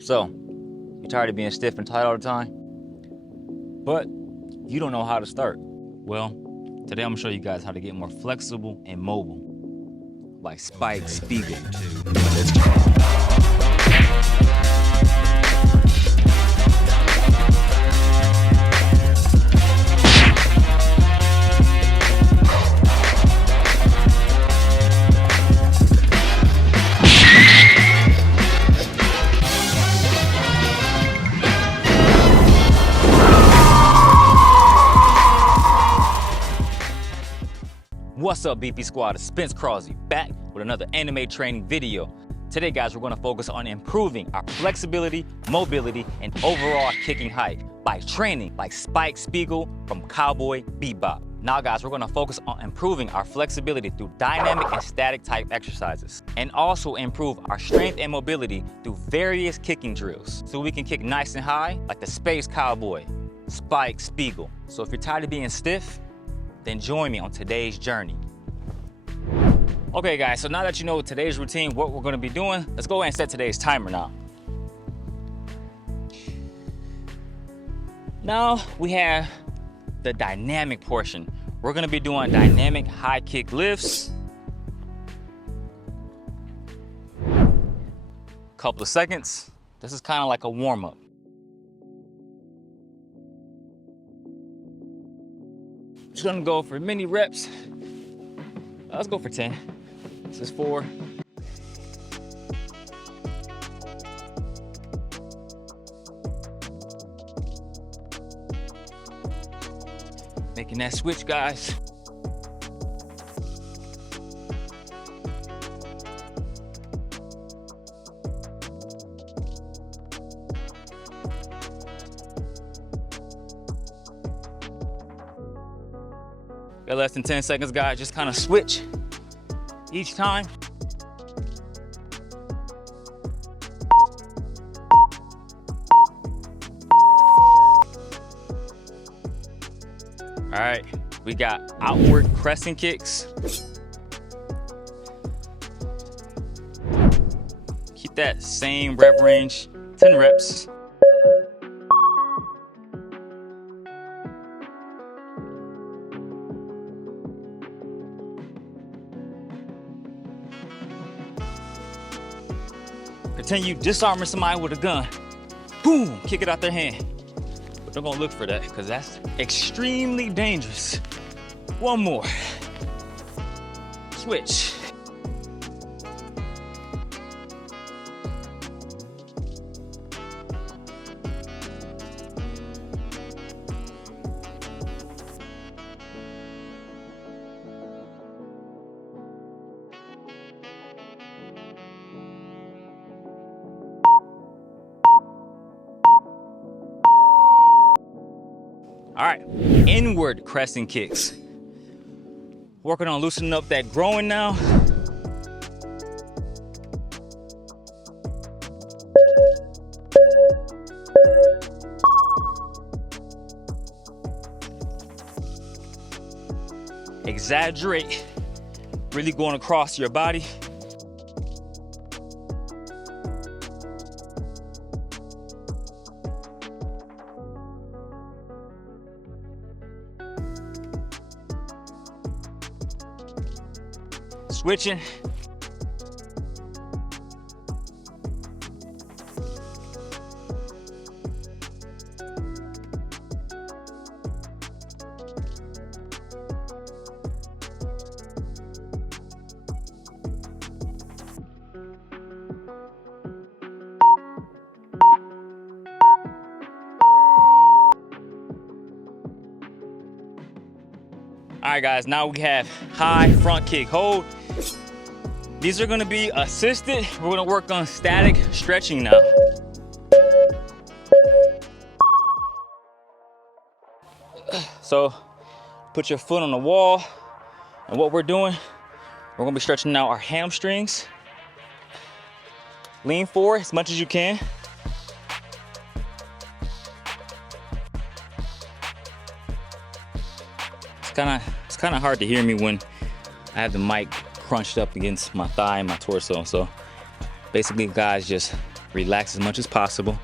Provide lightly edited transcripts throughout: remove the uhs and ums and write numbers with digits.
So, you tired of being stiff and tight all the time? But you don't know how to start. Well, today I'm gonna show you guys how to get more flexible and mobile, like Spike Spiegel. What's up, BP Squad? It's Spence Crosby back with another anime training video. Today, guys, we're gonna focus on improving our flexibility, mobility, and overall kicking height by training like Spike Spiegel from Cowboy Bebop. Now, guys, we're gonna focus on improving our flexibility through dynamic and static type exercises, and also improve our strength and mobility through various kicking drills, so we can kick nice and high like the Space Cowboy, Spike Spiegel. So if you're tired of being stiff, then join me on today's journey. Okay, guys, so now that you know today's routine, what we're gonna be doing, let's go ahead and set today's timer now. Now we have the dynamic portion. We're gonna be doing dynamic high kick lifts. Couple of seconds. This is kind of like a warm-up. Just gonna go for mini reps. Let's go for 10. This is 4. Making that switch, guys. Got less than 10 seconds, guys. Just kind of switch each time. All right, we got outward crescent kicks. Keep that same rep range, 10 reps. Continue disarming somebody with a gun. Boom, kick it out their hand. But don't go look for that, because that's extremely dangerous. One more. Switch. All right, inward crescent kicks. Working on loosening up that groin now. Exaggerate, really going across your body. Switching. All right, guys, now we have high front kick hold. These are gonna be assisted. We're gonna work on static stretching now. So put your foot on the wall, and what we're doing, we're gonna be stretching out our hamstrings. Lean forward as much as you can. It's kind of hard to hear me when I have the mic crunched up against my thigh and my torso. So basically, guys, just Relax as much as possible.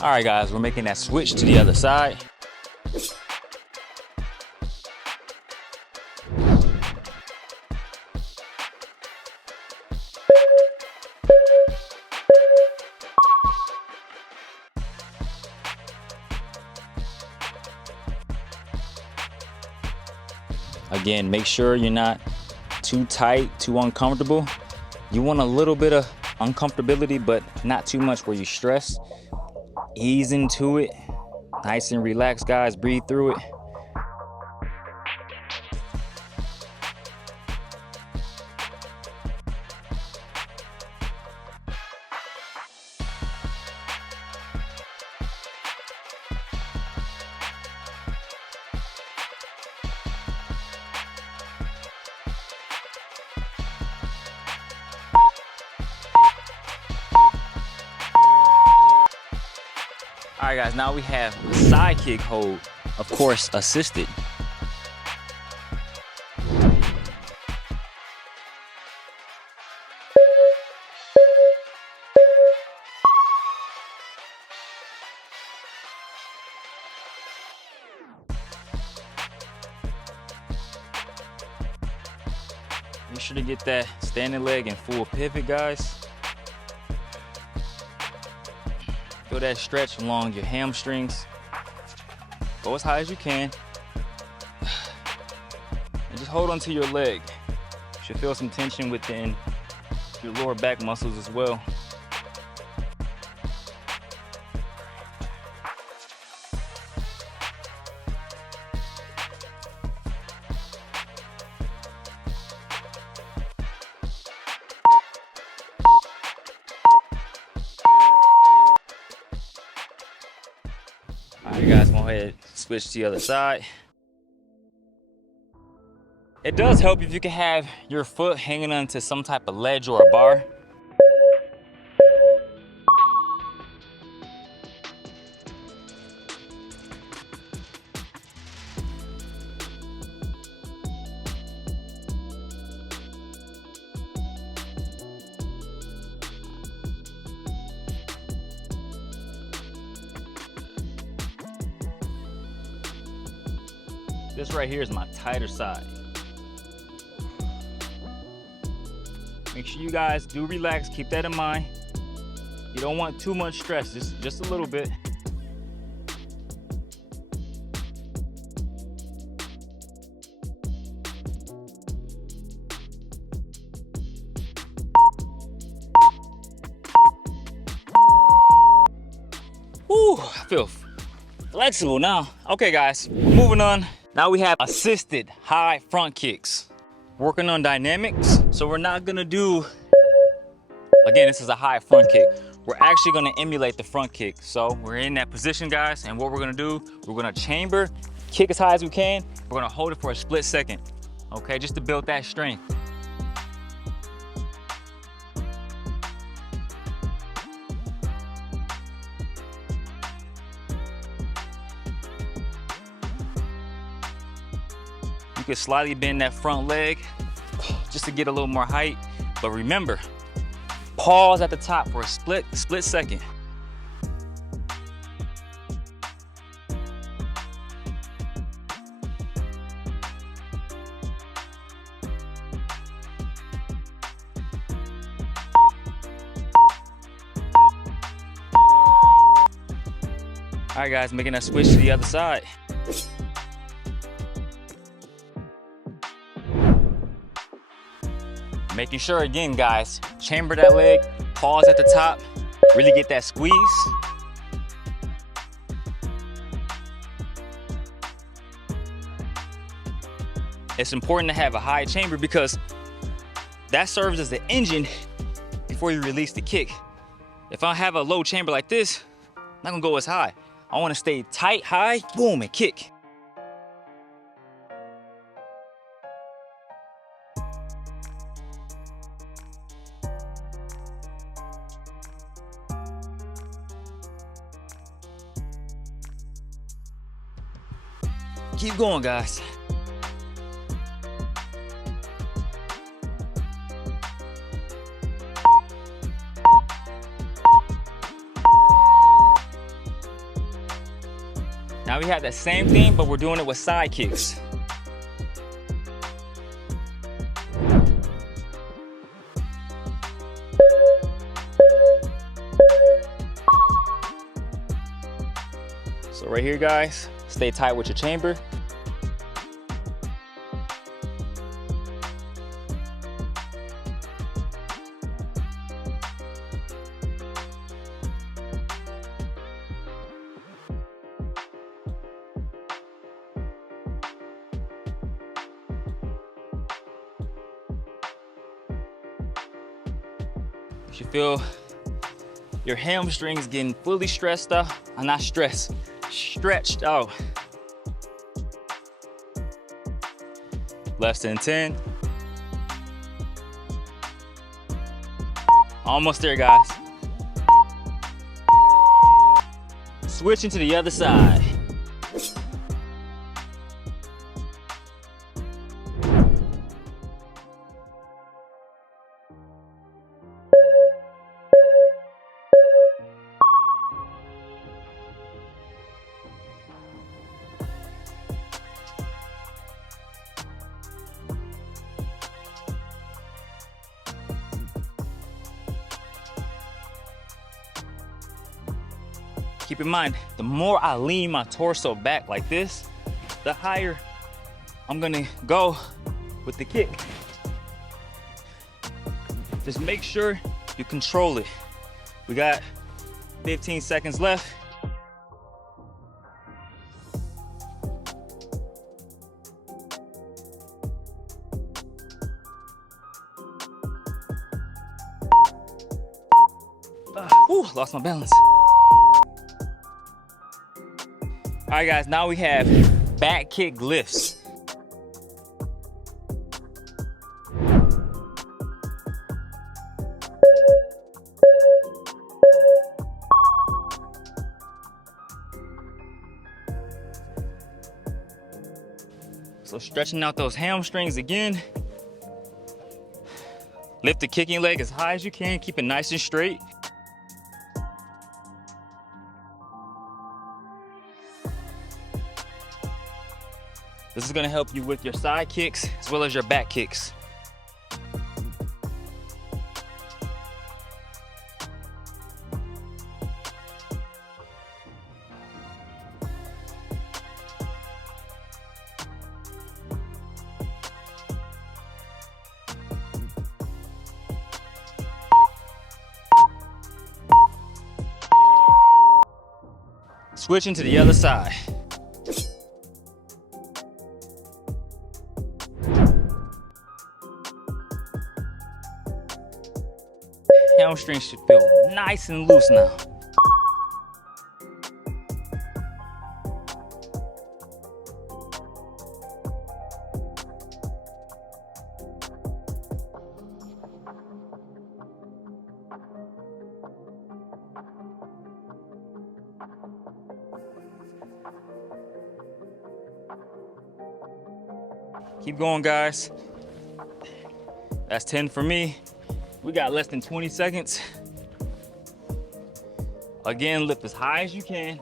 All right, guys, we're making that switch to the other side. Again, make sure you're not too tight, too uncomfortable. You want a little bit of uncomfortability, but not too much where you stress. Ease into it, nice and relaxed, guys. Breathe through it. All right, guys, now we have a side kick hold, of course, assisted. Make sure to get that standing leg in full pivot, guys. Feel that stretch along your hamstrings. Go as high as you can. And just hold onto your leg. You should feel some tension within your lower back muscles as well. All right, guys, go ahead and switch to the other side. It does help if you can have your foot hanging onto some type of ledge or a bar. This right here is my tighter side. Make sure you guys do relax, keep that in mind. You don't want too much stress, just a little bit. Woo, I feel flexible now. Okay, guys, moving on. Now we have assisted high front kicks. Working on dynamics. So we're not gonna do, again, this is a high front kick. We're actually gonna emulate the front kick. So we're in that position, guys, and what we're gonna do, we're gonna chamber, kick as high as we can. We're gonna hold it for a split second, okay, just to build that strength. You can slightly bend that front leg just to get a little more height. But remember, pause at the top for a split second. All right, guys, making that switch to the other side. Making sure, again, guys, chamber that leg, pause at the top, really get that squeeze. It's important to have a high chamber because that serves as the engine before you release the kick. If I have a low chamber like this, I'm not gonna go as high. I wanna stay tight, high, boom, and kick. Keep going, guys. Now we have that same thing, but we're doing it with side kicks. So right here, guys, stay tight with your chamber. You should feel your hamstrings getting fully stressed out. Not stressed, stretched out. Less than 10. Almost there, guys. Switching to the other side. Keep in mind, the more I lean my torso back like this, the higher I'm gonna go with the kick. Just make sure you control it. We got 15 seconds left. Ooh, lost my balance. All right, guys, now we have back kick lifts. So stretching out those hamstrings again. Lift the kicking leg as high as you can, keep it nice and straight. This is gonna help you with your side kicks as well as your back kicks. Switching to the other side. Hamstrings should feel nice and loose now. Keep going, guys. That's 10 for me. We got less than 20 seconds. Again, lift as high as you can.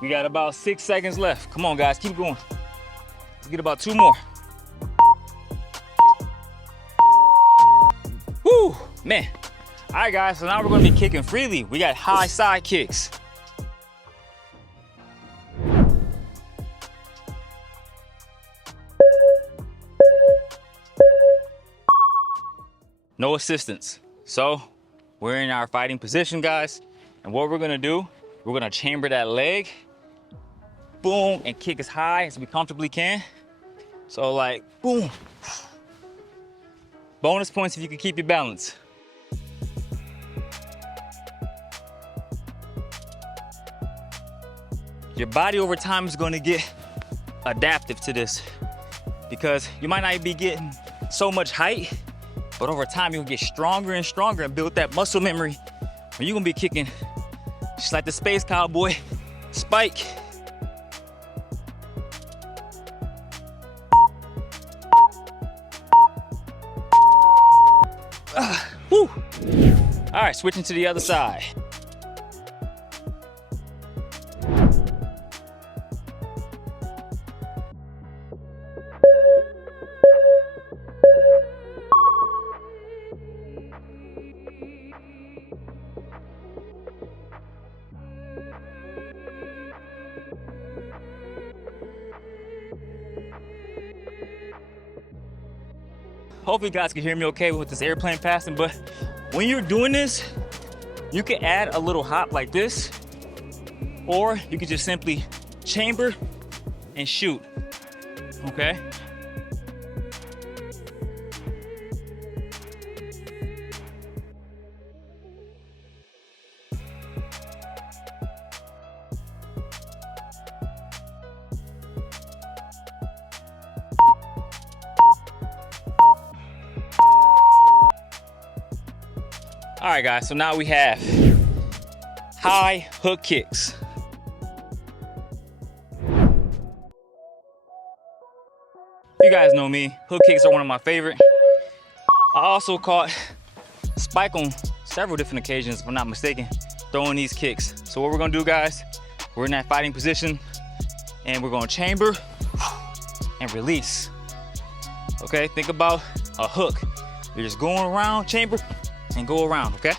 We got about 6 seconds left. Come on, guys, keep going. Let's get about 2 more. Woo, man. All right, guys, so now we're gonna be kicking freely. We got high side kicks. No assistance. So we're in our fighting position, guys. And what we're gonna do, we're gonna chamber that leg, boom, and kick as high as we comfortably can. So like, boom. Bonus points if you can keep your balance. Your body over time is gonna get adaptive to this because you might not be getting so much height, but over time, you'll get stronger and stronger and build that muscle memory Or you're gonna be kicking just like the Space Cowboy, Spike. Woo. All right, switching to the other side. Hopefully you guys can hear me okay with this airplane passing, but when you're doing this, you can add a little hop like this, or you can just simply chamber and shoot, okay? All right, guys, so now we have high hook kicks. You guys know me, hook kicks are one of my favorite. I also caught Spike on several different occasions, if I'm not mistaken, throwing these kicks. So what we're gonna do, guys, we're in that fighting position and we're gonna chamber and release. Okay, think about a hook. You're just going around, chamber, and go around, okay?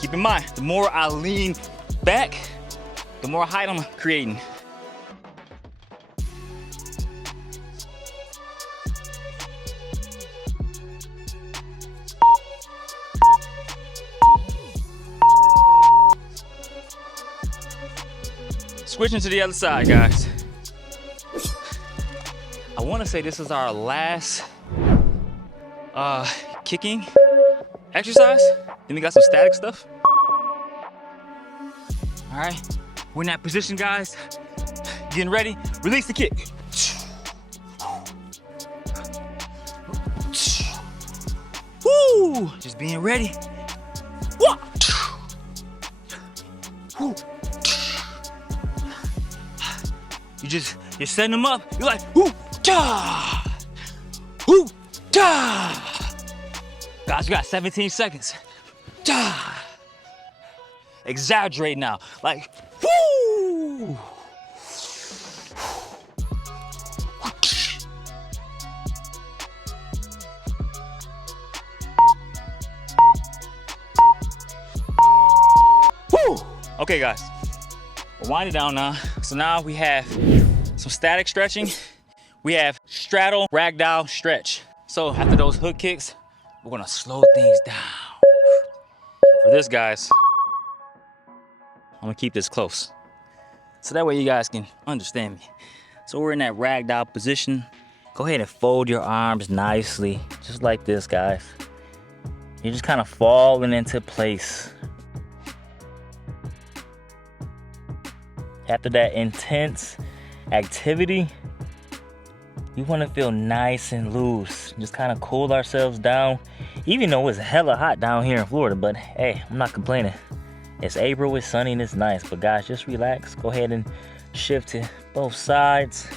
Keep in mind, the more I lean back, the more height I'm creating. Switching to the other side, guys. I want to say this is our last kicking exercise. Then we got some static stuff. All right, we're in that position, guys. Getting ready, release the kick. Woo! Just being ready. Woo! You're setting them up. You're like, whoo, da, whoo, da. Guys, you got 17 seconds. Da. Exaggerate now. Like, whoo. Woo. Okay, guys. We're winding down now. So now we have some static stretching. We have straddle, ragdoll, stretch. So after those hook kicks, we're gonna slow things down. For this, guys, I'm gonna keep this close. So that way you guys can understand me. So we're in that ragdoll position. Go ahead and fold your arms nicely, just like this, guys. You're just kind of falling into place. After that intense activity, we want to feel nice and loose. Just kind of cool ourselves down. Even though it's hella hot down here in Florida, but hey, I'm not complaining. It's April, it's sunny, and it's nice. But guys, just relax. Go ahead and shift to both sides.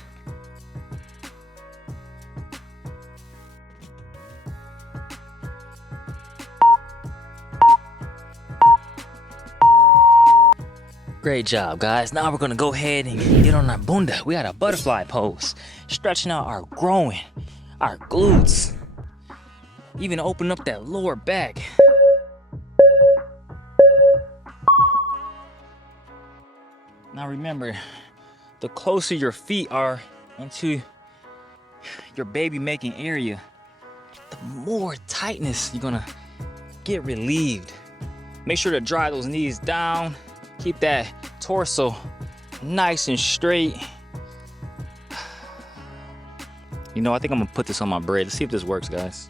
Great job, guys. Now we're gonna go ahead and get on our bunda. We got a butterfly pose, stretching out our groin, our glutes, even open up that lower back. Now remember, the closer your feet are into your baby making area, the more tightness you're gonna get relieved. Make sure to drive those knees down. Keep that torso nice and straight. You know, I think I'm gonna put this on my bread. Let's see if this works, guys.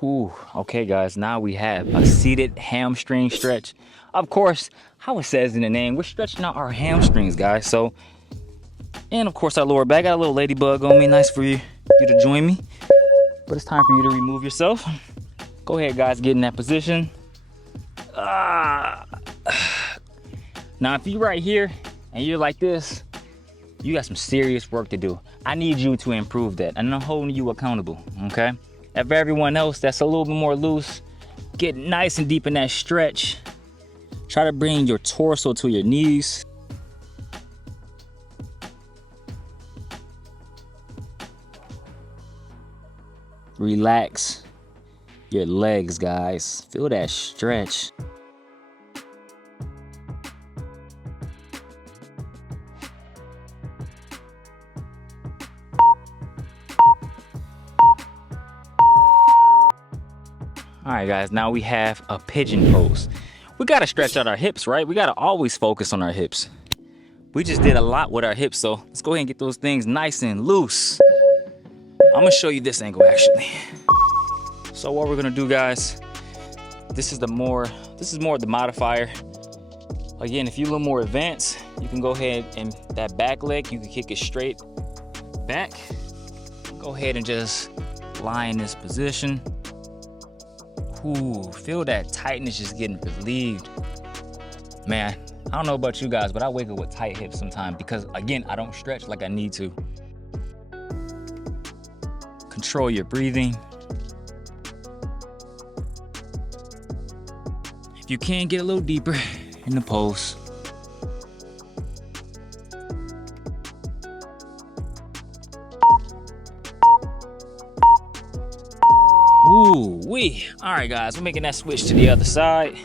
Ooh, okay guys, now we have a seated hamstring stretch. Of course, how it says in the name, we're stretching out our hamstrings, guys. So, and of course our lower back. Got a little ladybug on me, nice for you to join me. But it's time for you to remove yourself. Go ahead guys, get in that position. Now if you're right here and you're like this, you got some serious work to do. I need you to improve that, and I'm holding you accountable, okay? If everyone else that's a little bit more loose, get nice and deep in that stretch. Try to bring your torso to your knees. Relax your legs, guys. Feel that stretch. All right, guys, now we have a pigeon pose. We gotta stretch out our hips, right? We gotta always focus on our hips. We just did a lot with our hips, so let's go ahead and get those things nice and loose. I'm gonna show you this angle, actually. So what we're gonna do, guys, this is more of the modifier. Again, if you're a little more advanced, you can go ahead and that back leg, you can kick it straight back. Go ahead and just lie in this position. Ooh, feel that tightness just getting relieved. Man, I don't know about you guys, but I wake up with tight hips sometimes because, again, I don't stretch like I need to. Control your breathing. If you can, get a little deeper in the pose. Ooh, wee. All right, guys, we're making that switch to the other side.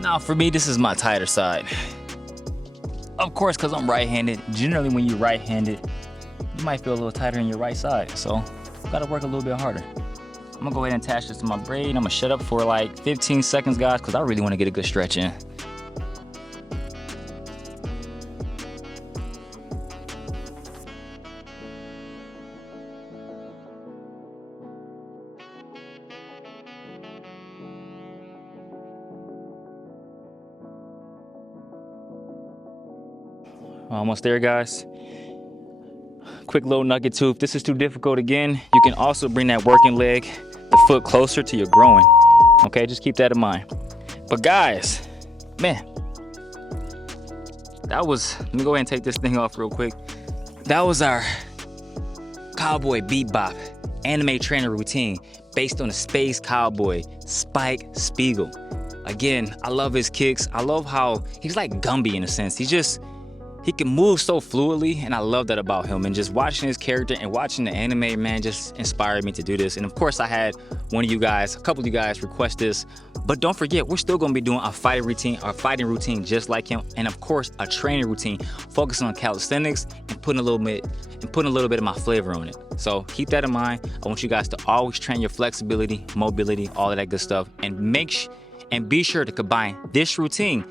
Now, for me, this is my tighter side. Of course, because I'm right-handed. Generally, when you're right-handed, you might feel a little tighter in your right side. So, gotta work a little bit harder. I'm gonna go ahead and attach this to my braid. I'm gonna shut up for like 15 seconds, guys, because I really want to get a good stretch in. Almost there, guys. Quick little nugget too, if this is too difficult again, you can also bring that working leg, the foot closer to your groin. Okay, just keep that in mind. But guys, man, that was, let me go ahead and take this thing off real quick. That was our Cowboy Bebop anime trainer routine based on the space cowboy, Spike Spiegel. Again, I love his kicks. I love how he's like Gumby in a sense. He can move so fluidly, and I love that about him. And just watching his character and watching the anime, man, just inspired me to do this. And of course, I had a couple of you guys request this. But don't forget, we're still gonna be doing a fighting routine just like him. And of course, a training routine focusing on calisthenics and putting a little bit of my flavor on it. So keep that in mind. I want you guys to always train your flexibility, mobility, all of that good stuff. And be sure to combine this routine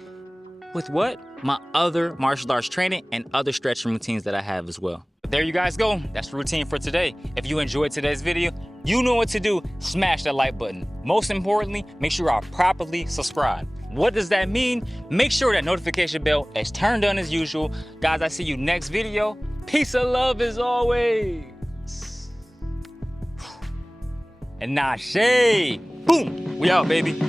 with what? My other martial arts training and other stretching routines that I have as well. But there you guys go. That's the routine for today. If you enjoyed today's video, you know what to do. Smash that like button. Most importantly, make sure you are properly subscribed. What does that mean? Make sure that notification bell is turned on as usual. Guys, I see you next video. Peace and love as always. And nah, shade. Boom. We out, baby.